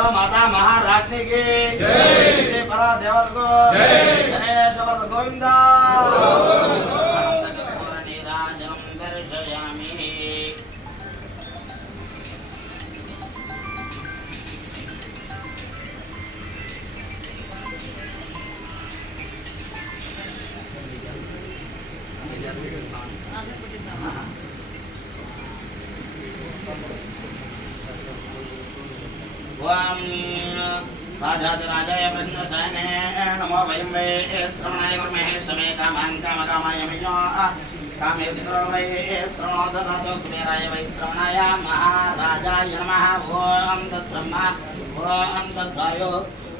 माता महाराज्ञी की। जय। परा देवत को गणेश वर्त गोविंदा Thank you. ఓం రాజాదిరాజాయ ప్రశ్నశయనే నమో వయం వై శ్రవణాయ కుర్మహే శమే కామాన్ కామకామాయ మిజో కామేశ్వర వై శ్రవణో దదాతు కుబేరాయ వై శ్రవణాయ మహారాజాయ నమః ఓం తద్బ్రహ్మ ఓం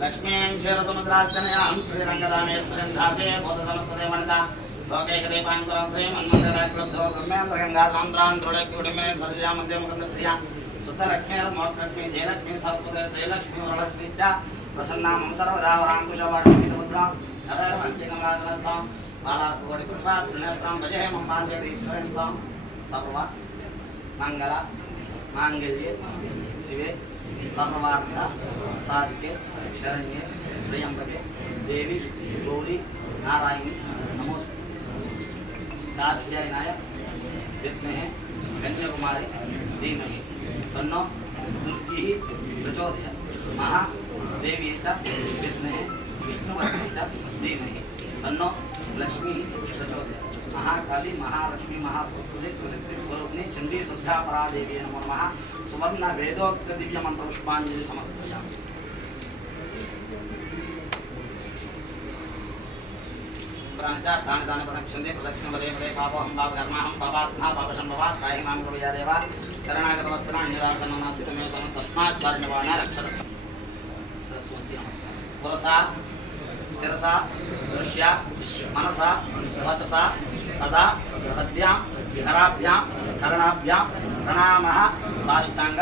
లక్ష్మీంశరసముద్రాస్తనయాం శ్రీరంగదామేశ్వరం దాసే బోధసముద్రే మణిత లోకైకదీపాంకురం శ్రీమన్మందిరక్లబ్ధో బ్రహ్మేంద్ర గంగాధ్రాంధ్రాంధ్రుడక్యుడిమే సరజా మందే ముకుంద ప్రియ సుతలక్ష్మీర్మోక్షలక్ష్మి జయలక్ష్మి సరస్వతే శ్రీలక్ష్మి వరలక్ష్మి ప్రసన్నామం సర్వదా వరాంకుశవాడముద్రం నరమంతినమాదనస్తాం బాలార్కోడి కృపా నేత్రం భజే మమ్మాంజేశ్వరంతం సర్వ మంగళ मांगल्य, शिवे सर्वार्थ साधिके, शरण्य, त्र्यंबके, देवी, गौरी, नारायणी, नमोस्तु। दास्यायनाय विद्महे, कन्याकुमारी, धीमह, तन्नो, दुर्गी, प्रचोदय महादेवी च, विद्महे धीमह, तन्नो, लक्ष्मी, प्रचोदय, महाकाली, महालक्ष्मी महासरस्वती विद्यापरादेवी नमो नमः। सुवर्ण वेदोक्त दिव्य मंत्र पुष्पांजलि समर्पयामि दान दान प्रदक्षिणे, प्रदक्षिण वदे वदे पापोऽहं पापकर्माहं पापात्मा पापसम्भवात् पाहि माँ प्रभुया देवा शरणागतवस्त्राण्यदासनमनास्ति तमे समं तस्मात् कर्णवाण रक्षत। सरस्वती नमस्कार। पुरसा, शिरसा, दृश्या, मनसा, वचसा, तदा, तद्यां విహరాభ్యాం కరణాభ్యాం ప్రణామ సాష్టాంగ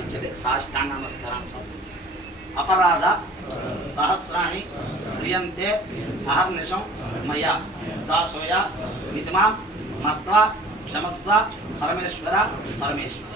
ఉచ్యతే సాష్టాంగ నమస్కారం అపరాధ సహస్రాన్ని క్రియంతే అహర్నిషం మయా దాసోయ మితిమాం మత్వ క్షమస్వ పరమేశ్వర పరమేశ్వర.